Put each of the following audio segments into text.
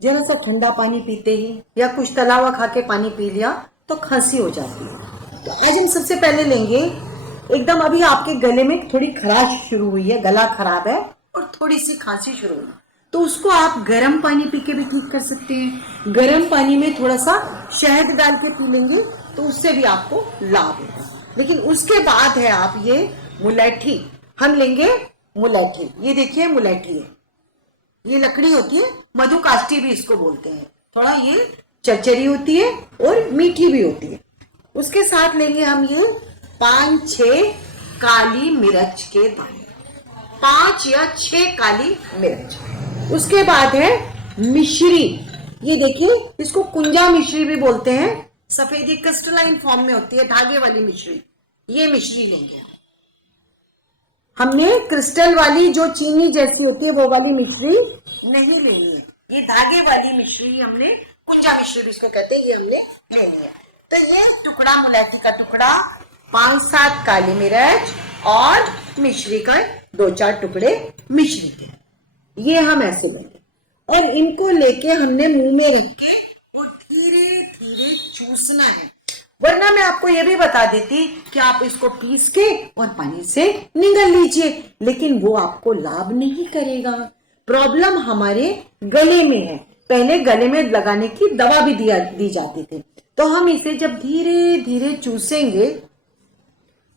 जरा सा ठंडा पानी पीते ही या कुछ तला हुआ खा के पानी पी लिया तो खांसी हो जाती है। तो आज हम सबसे पहले लेंगे, एकदम अभी आपके गले में थोड़ी खराश शुरू हुई है, गला खराब है और थोड़ी सी खांसी शुरू हुई, तो उसको आप गर्म पानी पी के भी ठीक कर सकते हैं। गर्म पानी में थोड़ा सा शहद डाल के पी लेंगे तो उससे भी आपको लाभ होगा। लेकिन उसके बाद है आप ये मुलैठी, हम लेंगे मुलैठी। ये देखिए मुलैठी है, ये लकड़ी होती है, मधुकाष्ठी भी इसको बोलते हैं। थोड़ा ये चरचरी होती है और मीठी भी होती है। उसके साथ लेंगे हम ये 5-6 काली मिर्च के दाने, 5 या 6 काली मिर्च। उसके बाद है मिश्री, ये देखिए इसको कुंजा मिश्री भी बोलते हैं। सफेदी क्रिस्टलाइन फॉर्म में होती है, धागे वाली मिश्री। ये मिश्री लेंगे। हमने क्रिस्टल वाली जो चीनी जैसी होती है वो वाली मिश्री नहीं लेनी है, ये धागे वाली मिश्री हमने, कुंजा मिश्री जिसको कहते हैं, ये हमने लेनी है। तो ये टुकड़ा, मुलैठी का टुकड़ा, 5-7 काली मिर्च और मिश्री का 2-4 टुकड़े मिश्री के, ये हम ऐसे लेंगे। और इनको लेके हमने मुंह में रख के वो धीरे धीरे चूसना है। वरना मैं आपको ये भी बता देती कि आप इसको पीस के और पानी से निगल लीजिए, लेकिन वो आपको लाभ नहीं करेगा। प्रॉब्लम हमारे गले में है। पहले गले में लगाने की दवा भी दी जाती थी, तो हम इसे जब धीरे धीरे चूसेंगे,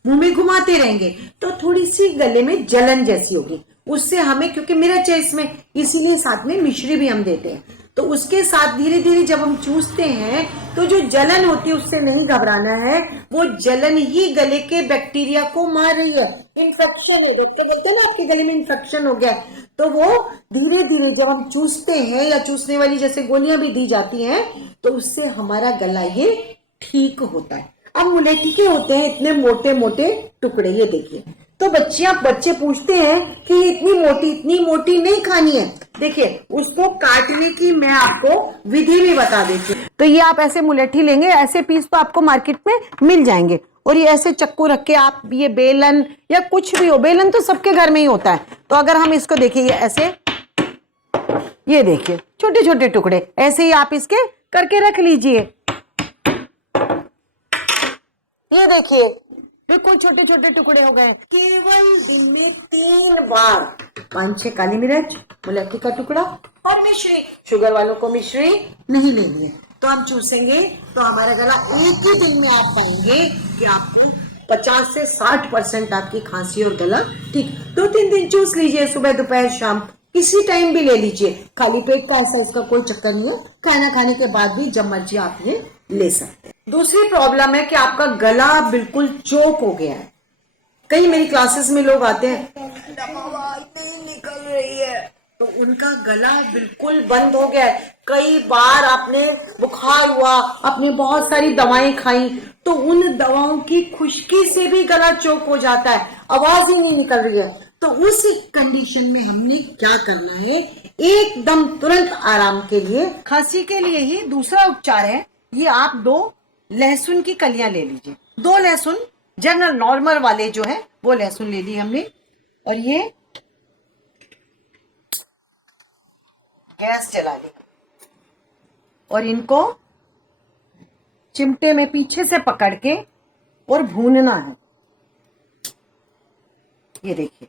मुंह में घुमाते रहेंगे, तो थोड़ी सी गले में जलन जैसी होगी। उससे हमें, क्योंकि मिर्च है इसमें, इसीलिए साथ में मिश्री भी हम देते हैं, तो उसके साथ धीरे धीरे जब हम चूसते हैं तो जो जलन होती है उससे नहीं घबराना है। वो जलन ही गले के बैक्टीरिया को मार रही है। इन्फेक्शन है, डॉक्टर कहते हैं ना आपके गले में इन्फेक्शन हो गया, तो वो धीरे धीरे जब हम चूसते हैं, या चूसने वाली जैसे गोलियां भी दी जाती हैं, तो उससे हमारा गला ये ठीक होता है। अब मुलैठी के होते हैं इतने मोटे मोटे टुकड़े, ये देखिए। तो बच्चे पूछते हैं कि इतनी मोटी नहीं खानी है। देखिए, उसको काटने की मैं आपको विधि भी बता देती हूँ। तो ये आप ऐसे मुलैठी लेंगे, ऐसे पीस तो आपको मार्केट में मिल जाएंगे, और ये ऐसे चक्कू रख के आप, ये बेलन या कुछ भी हो, बेलन तो सबके घर में ही होता है, तो अगर हम इसको देखिए, ये ऐसे, ये देखिए छोटे छोटे टुकड़े ऐसे ही आप इसके करके रख लीजिए। ये देखिए बिल्कुल छोटे छोटे टुकड़े हो गए। केवल दिन में 3 बार 5-6 काली मिर्च, मुलैठी का टुकड़ा और मिश्री। शुगर वालों को मिश्री नहीं लेनी है, तो हम चूसेंगे तो हमारा गला एक ही दिन में आप पाएंगे कि आपको 50 से 60% आपकी खांसी और गला ठीक। 2-3 दिन चूस लीजिए, सुबह दोपहर शाम किसी टाइम भी ले लीजिए। खाली पेट का ऐसा इसका कोई चक्कर नहीं है, खाना खाने के बाद भी जब मर्जी आप ये ले सकते हैं। दूसरी प्रॉब्लम है कि आपका गला बिल्कुल चोक हो गया है। कई मेरी क्लासेस में लोग आते हैं, आवाज नहीं निकल रही है, तो उनका गला बिल्कुल बंद हो गया है। कई बार आपने बुखार हुआ, आपने बहुत सारी दवाएं खाई, तो उन दवाओं की खुश्की से भी गला चोक हो जाता है, आवाज ही नहीं निकल रही है। तो उस कंडीशन में हमने क्या करना है, एकदम तुरंत आराम के लिए, खांसी के लिए ही दूसरा उपचार है, ये आप 2 लहसुन की कलियां ले लीजिए। 2 लहसुन, जनरल नॉर्मल वाले जो है वो लहसुन ले लिए हमने, और ये गैस जला ली, और इनको चिमटे में पीछे से पकड़ के और भूनना है। ये देखिए,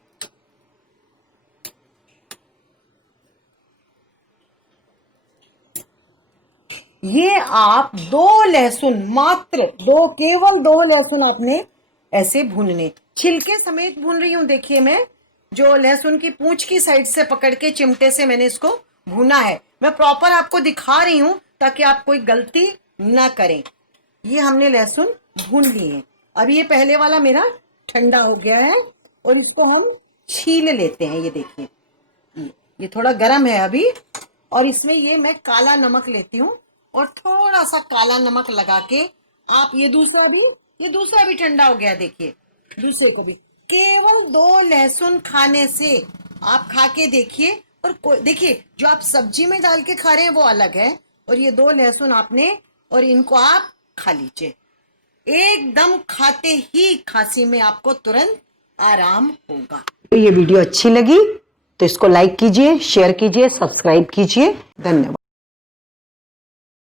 ये आप 2 लहसुन, मात्र 2, केवल 2 लहसुन आपने ऐसे भूनने, छिलके समेत भून रही हूं। देखिए, मैं जो लहसुन की पूंछ की साइड से पकड़ के चिमटे से मैंने इसको भूना है, मैं प्रॉपर आपको दिखा रही हूं ताकि आप कोई गलती ना करें। ये हमने लहसुन भून लिए हैं। अब ये पहले वाला मेरा ठंडा हो गया है, और इसको हम छील लेते हैं। ये देखिए, ये थोड़ा गर्म है अभी, और इसमें ये मैं काला नमक लेती हूँ, और थोड़ा सा काला नमक लगा के आप, ये दूसरा भी ठंडा हो गया। देखिए, दूसरे को भी, केवल 2 लहसुन खाने से आप खा के देखिए, और देखिए जो आप सब्जी में डाल के खा रहे हैं वो अलग है, और ये 2 लहसुन आपने, और इनको आप खा लीजिए। एकदम खाते ही खांसी में आपको तुरंत आराम होगा। तो ये वीडियो अच्छी लगी तो इसको लाइक कीजिए, शेयर कीजिए, सब्सक्राइब कीजिए। धन्यवाद।